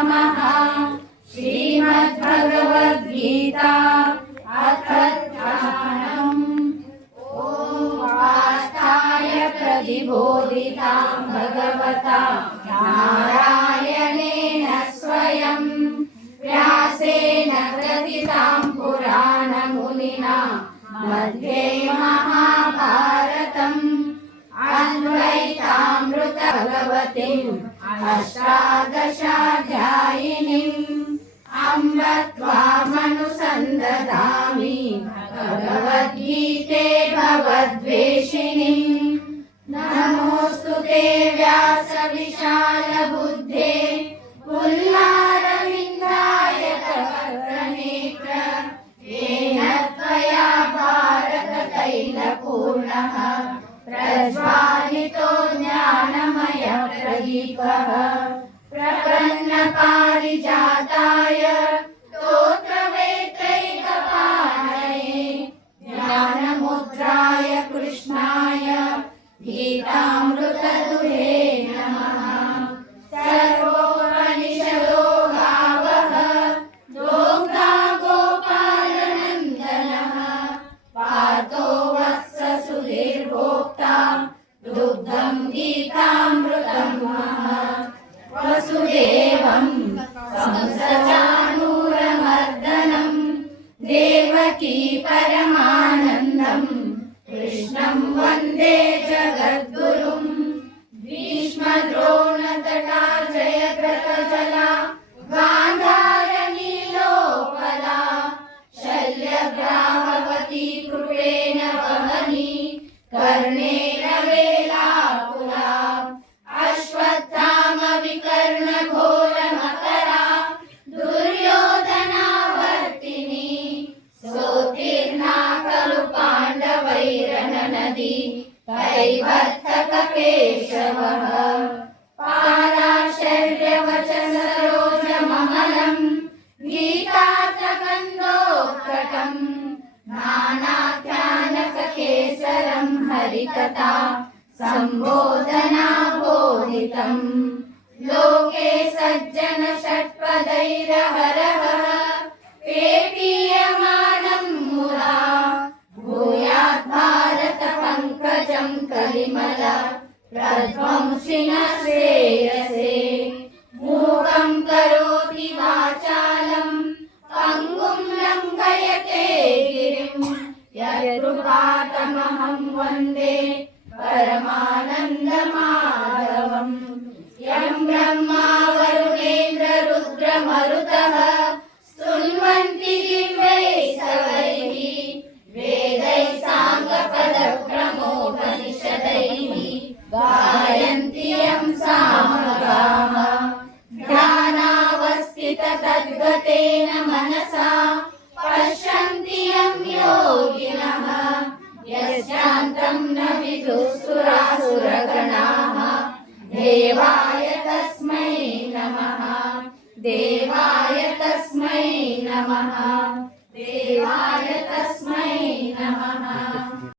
नमः। श्रीमद्भगवद्गीता अथ ध्यानम्। ॐ पार्थाय प्रतिबोधितां भगवता नारायणेन स्वयं व्यासेन ग्रथितां पुराणमुनिना मध्ये महाभारतम् अन्वैतामृतभगवतीम् अष्टादशाध्यायिनीम् अम्ब त्वामनुसन्दधामि भगवद्गीते भवद्वेषिणीम्। नमोऽस्तु ते व्यासविशालबुद्धे पुल्लारविन्दाय वक्रनेत्र येन त्वया भारततैलपूर्णः प्रज्वालितो ज्ञानमयः प्रदीपः। प्रपन्नपारिजाताय स्तोत्रवेत्रैकपाणये ज्ञानमुद्राय कृष्णाय गीतामृतदुहे नमः। सर्वोपनिषदो गावः दोग्धा गोपालनन्दनः पार्थो वत्स सुधीर्भोक्ता दुग्धं गीतामृतं महः। वसुदेवं कंसचाणूरमर्दनं देवकी परमानन्दं कृष्णं वन्दे जगद्गुरुं। भीष्मद्रोणतटा जयद्रथजला गान्धारनीलोपला शल्यग्राहवती कृपेण वहनी कर्णेन वेलाकुला अश्वत्थामविकर्णघोरमकरा दुर्योधनावर्तिनी सोत्तीर्णा खलु पाण्डवैरननदी कैवर्तककेशवः। पाराशर्यवचसरोजममलं गीतार्थकन्दोत्कटं नानाख्यानककेसरं हरिकथा सम्बोधनाबोधितम्। लोके सज्जन षट्पदैरहरः पेपीयमानं मुदा भूयात् भारत पङ्कजं कलिमल प्रध्वंसिनः श्रेयसे। मूकं करोति वाचालं पङ्गुं लङ्घयते गिरिं यत्कृपातमहं वन्दे परमानन्दमाधवम्। यं ब्रह्मा वरुणेन्द्र रुद्रमरुतः स्तुन्वन्ति दिव्यैस्तवैः वेदैः साङ्गपदक्रमोपनिषदैः गायन्ति यं सामगाः। ध्यानावस्थिततद्गतेन मनसा पश्यन्ति यं योगिनः यस्यान्तं न विदुःसुरासुरगणाः। देवाय तस्मै नमः। देवाय तस्मै नमः।